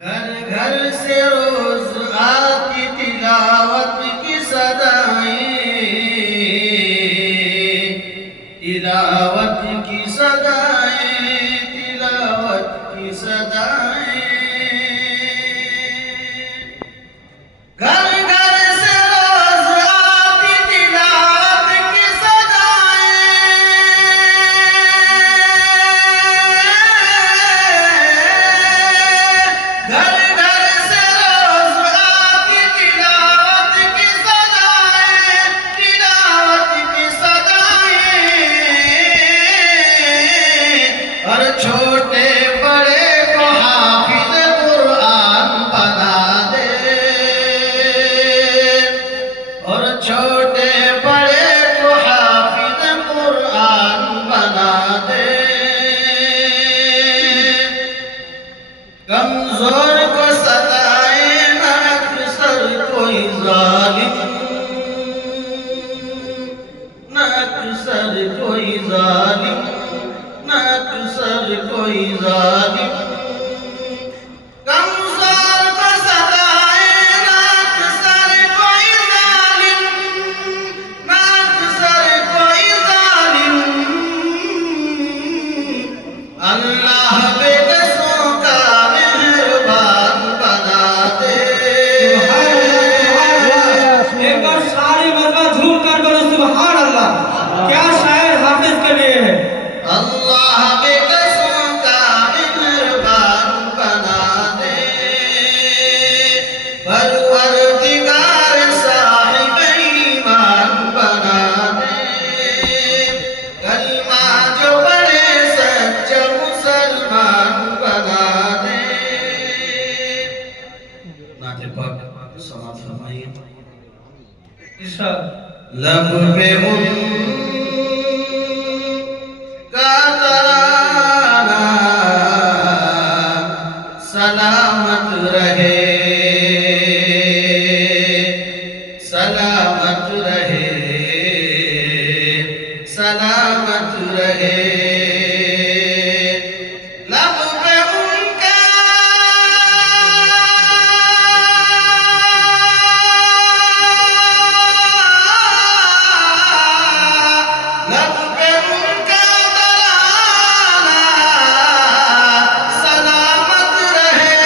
घर घर से रोज आती तिलावत की सदाएं, तिलावत की सदाएं, तिलावत की सदाएं। घर घर से रोज आती तिलावत की सदाएं, घर घर से रोज आती तिलावत की सदाएं, तिलावत की सदाएं। और छोटे बड़े को हाफिज कुरान बना दे, और छोटे बड़े को हाफिज कुरान बना दे। कमजोर को सताए न अक्सर कोई जालिम, न अक्सर कोई जालिम, न अक्सर कोई जालिम। कमजोर को सताए न अक्सर कोई जालिम, न अक्सर कोई जालिम। अल्लाह बेकसों का मेहरबान बना दे। एक बार सारी मर्दा झूम कर बोलो सुभान अल्लाह। क्या शायर हाफिज के लिए है। अल्लाह बेकसों का मेहरबान बना दे। परवरदिगार साहिब ईमान बना दे। कलमा जो पढ़े सच्चा मुसलमान बना दे। नाते पाक समाज फरमाइए। लब पे उनका तराना सलामत रहे, सलामत रहे, सलामत रहे। लब पे उनका लब पे उनका तराना सलामत रहे,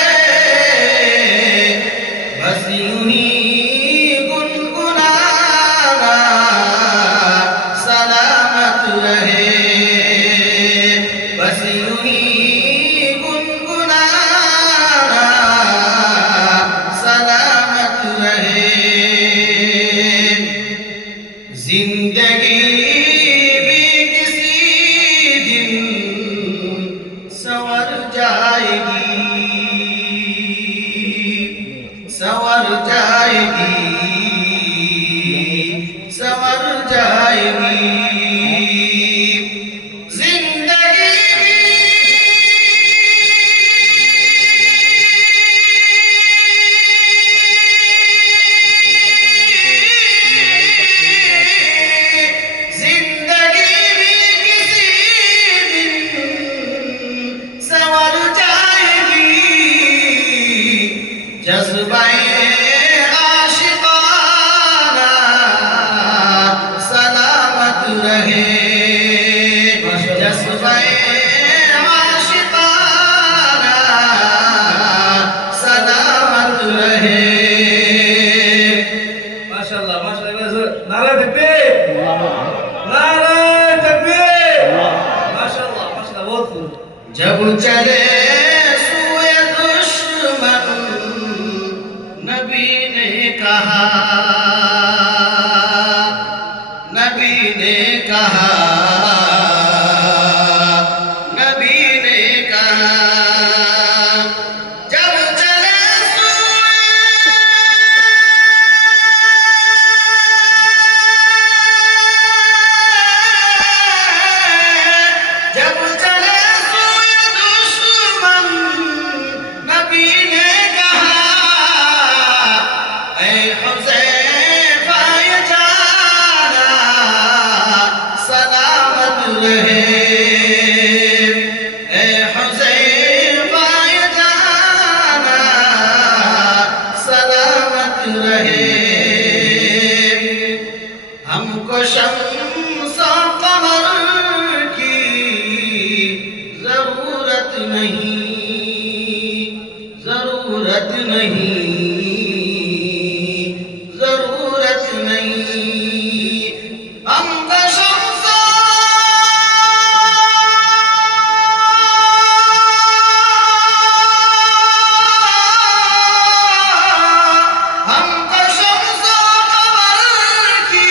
रहे। हमको शम्स और कमर की जरूरत नहीं, जरूरत नहीं, जरूरत नहीं। हमको शम्स हमको शम्स और कमर की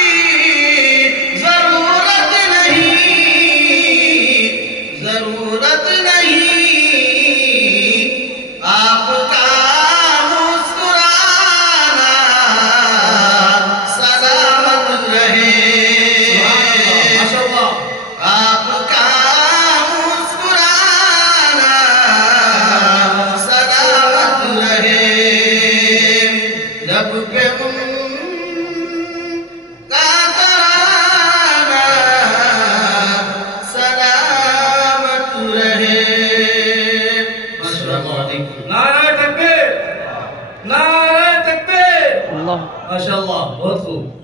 जरूरत नहीं, जरूरत नहीं। आपका मुस्कुराना सलामत रहे। माशाअल्लाह। आपका मुस्कुराना सलामत रहे। लब पे उनका तराना सलामत रहे। अस्सलामु अलैकुम। नारे तकबीर, नारे तकबीर। माशाअल्लाह, बहुत खूब।